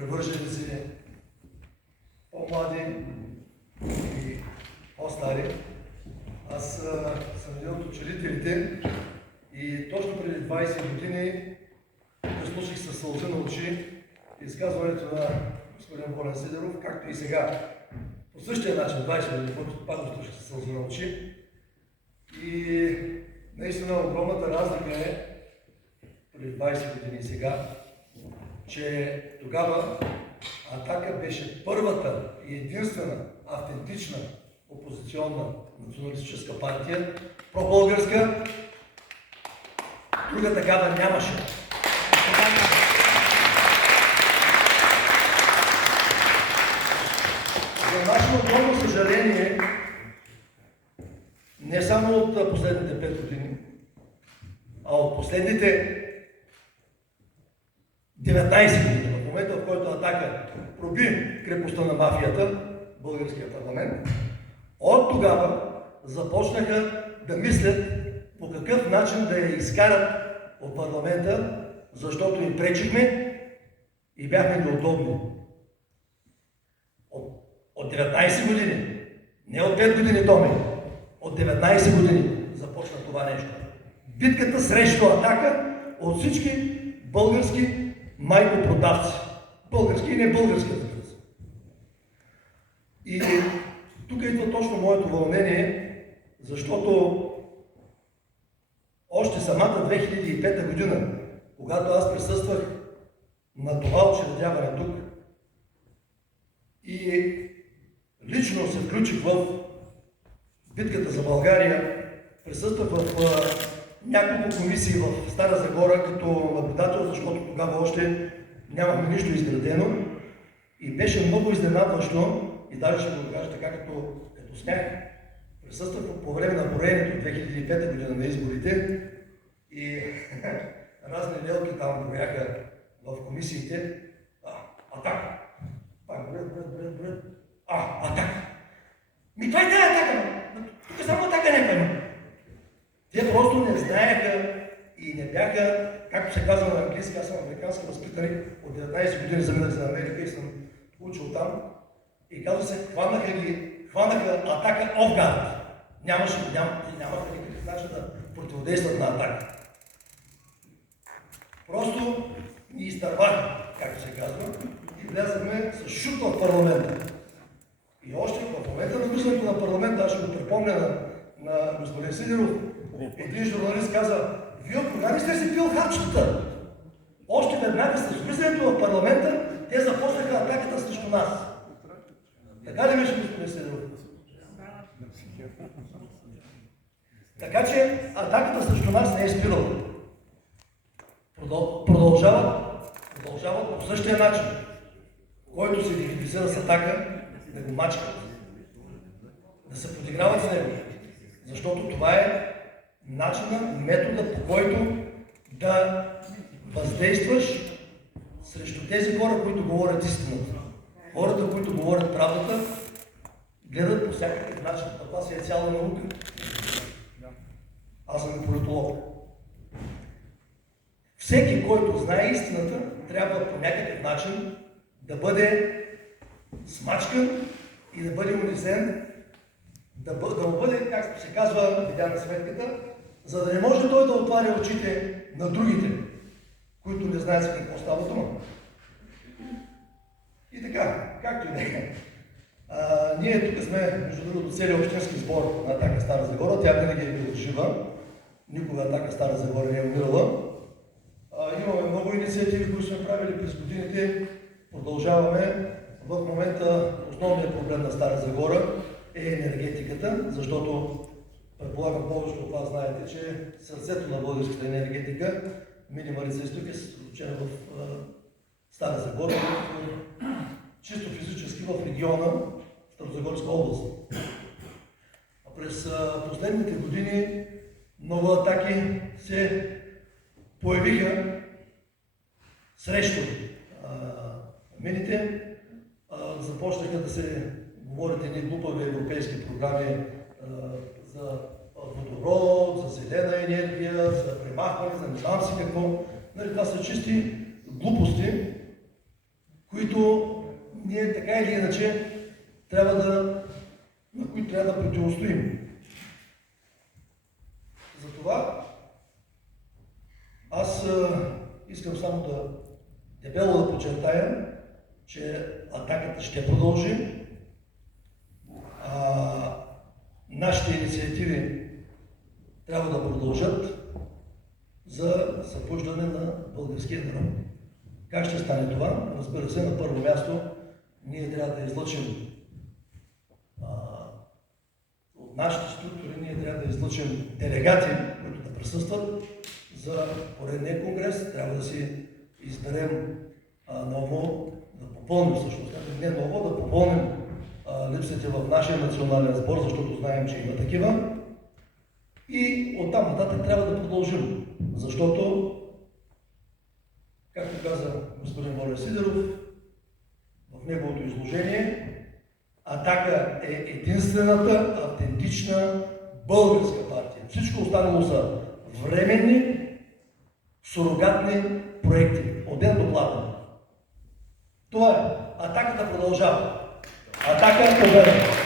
привърженици, по-млади и по-стари. Аз съм един от учредителите и точно преди 20 години слушах със сълзи на очи изказването на господин Волен Сидеров, както и сега. По същия начин, 20 години, който пак го слушах със сълзи на очи. И наистина огромната разлика е преди 20 години и сега, че тогава Атака беше първата и единствена автентична опозиционна националистическа партия, пробългарска. Друга такава нямаше. За наше огромно съжаление, не само от последните 5 години, а от последните 19 години, в момента, в който Атака проби крепостта на мафията, българския парламент, от тогава започнаха да мислят по какъв начин да я изкарат от парламента, защото им пречихме и бяхме неудобни. От 19 години, не от 5 години, Томи, от 19 години започна това нещо. Битката срещу Атака от всички български майкопродавци. Български и не български, разбира се. И тук идва точно моето вълнение, защото още самата 2005 година, когато аз присъствах на това учредяване тук и лично се включих в битката за България, присъствах в няколко комисии в Стара Загора като наблюдател, защото тогава още нямахме нищо изградено и беше много изненадващо, и даже ще го кажа така като снях. Присъствах по време на броенето от 2005 година на изборите и разни лелки там брояха в комисиите. Атака! Пак бред. Атака! Това е тази Атака! Тук само Атака не пъема. Те просто не знаеха и не бяха, както се казва на английски, аз съм американски възпитаник, от 19 години заминах за Америка и съм учил там. И казва се, хванаха Атака off-guard. Нямаха никакъв начин да противодействат на Атака. Просто ни изтърваха, както се казва, и влязахме с шут в парламента. И още в момента на влизането на парламента, аз ще го припомня на господин Сидеров, един журналист каза: вие кога не сте си пил харчетата? Още веднага с влизането в парламента, те започнаха атаката срещу нас. Така ли беше, господин Сидеров? Така че атаката срещу нас не е спирала. Продължават по същия начин, който се идентифицира с Атака, да го мачкат, да се подиграват с него. Защото това е начинът, метода, по който да въздействаш срещу тези хора, които говорят истината. Хората, които говорят правдата, гледат по всякакъв начин. Това си е цяла наука. Аз съм и политолог. Всеки, който знае истината, трябва по някакъв начин да бъде смачкан и да бъде унизен, да му бъде, както се казва, видя на сметката, за да не може той да отваря очите на другите, които не знаят за какво става дума. И така, както и да е. Ние тук сме, между другото, целият общински сбор на Атака Стара Загора. Тя винаги е била жива. Никога Атака Стара Загора не е умирала. Имаме много инициативи, които сме правили през годините. Продължаваме. В момента основният проблем на Стара Загора е енергетиката, защото предполагам повече от вас знаете, че сърцето на българската енергетика, Мини Марица изток, е съсредоточена в Стара Загора, чисто физически в региона Старозагорска област. През последните години много атаки се появиха срещу мините. Започнаха да се говорят едни глупави европейски програми за водород, за зелена енергия, за премахване, за не знам си какво. Това са чисти глупости, които ние така или иначе на които трябва да противостоим. Затова аз искам само дебело да подчертая, че атаката ще продължи. Нашите инициативи трябва да продължат за събуждане на българския народ. Как ще стане това? Разбира се, на първо място ние трябва да излъчим от нашите структури, ние трябва да излъчим делегати, които да присъстват за поредния конгрес. Трябва да си изберем ново, да попълним всъщност, не ново, да попълним липсите в нашия национален сбор, защото знаем, че има такива. И оттам нататък трябва да продължим, защото, както каза господин Волен Сидеров в неговото изложение, Атака е единствената автентична българска партия. Всичко останало са временни, сурогатни проекти. От ден до платен. Това е. Атаката продължава. Атака победа!